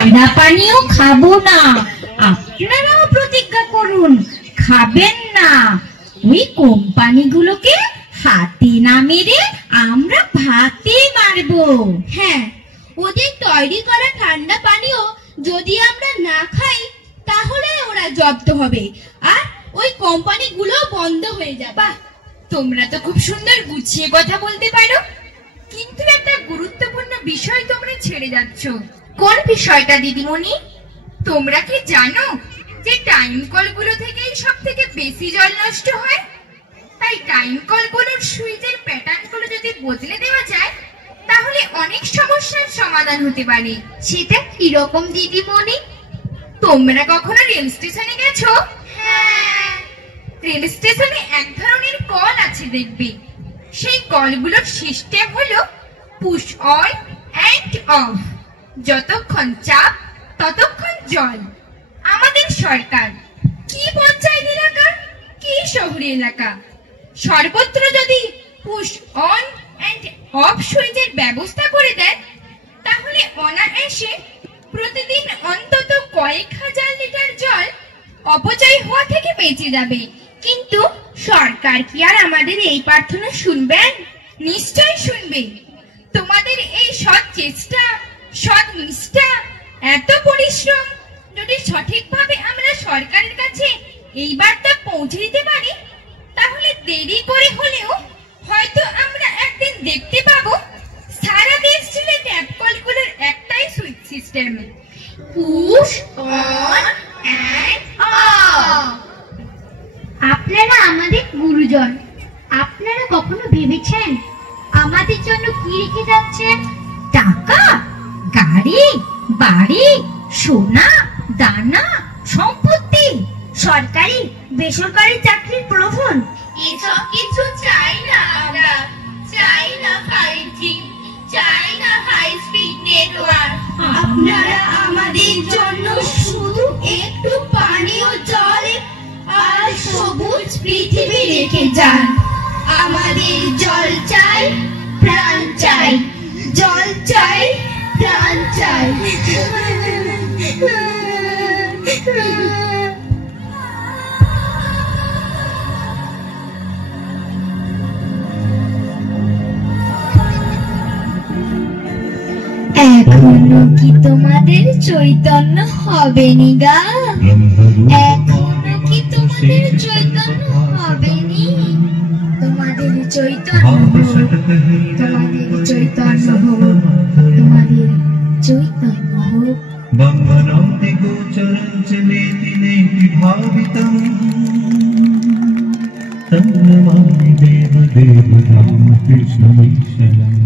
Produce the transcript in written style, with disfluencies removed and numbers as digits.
ঠান্ডা পানিও খাবো না। আপনারাও প্রতিজ্ঞা করুন খাবেন না। ওই কোম্পানিগুলোকে হাতে না মেরে আমরা ভাতে মারবো। হ্যাঁ, ওদের তৈরি করা ঠান্ডা পানীয় যদি আমরা না খাই তাহলে ওরা জব্দ হবে আর ওই কোম্পানিগুলো বন্ধ হয়ে যাবে। তোমরা তো খুব সুন্দর গুছিয়ে কথা বলতে পারো, কিন্তু একটা গুরুত্বপূর্ণ বিষয় তোমরা ছেড়ে যাচ্ছ। কোন বিষয়টা দিদিমণি? তোমরা কি জানো যে টাইম কলগুলো থেকেই সব থেকে বেশি জল নষ্ট হয়? তাই টাইম কলগুলোর সুইচের প্যাটার্নগুলো যদি বদলে দেওয়া যায় তাহলে অনেক সমস্যার সমাধান হতে পারে। সেটা কিরকম দিদিমণি? তোমরা কখনো রেল স্টেশনে গেছো? হ্যাঁ। রেল স্টেশনে এক ধরনের কল আছে দেখবে। সেই কলগুলোর সিস্টেম হলো পুশ অন এন্ড অফ। যতক্ষণ চাপ ততক্ষণ জল। আমাদের সরকার কি পঞ্চায়েত এলাকা কি শহরি এলাকা সর্বত্র যদি পুশ অন এন্ড অফ সুইচের ব্যবস্থা করে দেয় তাহলে অনায়াসে প্রতিদিন অন্তত কয়েক হাজার লিটার জল অপচয় হওয়া থেকে বেঁচে যাবে। কিন্তু সরকার কি আর আমাদের এই প্রার্থনা শুনবেন? নিশ্চয় শুনবে। তোমাদের এই সৎ চেষ্টা, সৎ নিষ্ঠা, এত পরিশ্রম যদি সঠিকভাবে আমরা সরকারের কাছে এই বার্তা পৌঁছে দিতে পারি তাহলে দেরি করে হলেও হয়তো আমরা একদিন দেখতে পাবো সারা দেশ জুড়ে ট্যাপ কলগুলোর একটাই switch system, push on end of. আপনারা আমাদের গুরুজন, আপনারা কখনো ভেবেছেন আমাদের জন্য কি রেখে যাচ্ছেন? টাকা, গাড়ি, বাড়ি, সোনা, দানা, সম্পত্তি, সরকারি বেসরকারি চাকরির প্রলোভন। এসব কিছু চাই না আমরা। চাই না 5G, চাই না হাই স্পিড নেটওয়ার্ক। আপনারা আমাদের জন্য শুধু একটু পানীয় জল আর সবুজ পৃথিবী রেখে যান। আমাদের জল চাই, প্রাণ চাই। জল চাই, প্রাণ চাই। এখনো কি তোমাদের চৈতন্য হবেনি গা? এখনো কি তোমাদের চৈতন্য হবেনি? তোমাদের চৈতন্য হোক, তোমাদের চৈতন্য হোক, তোমাদের চৈতন্য হোক। बम्बनौति गोचरं च नेति नेति भावितं तं नमामि देवदेवं कृष्णमीश्वरम्।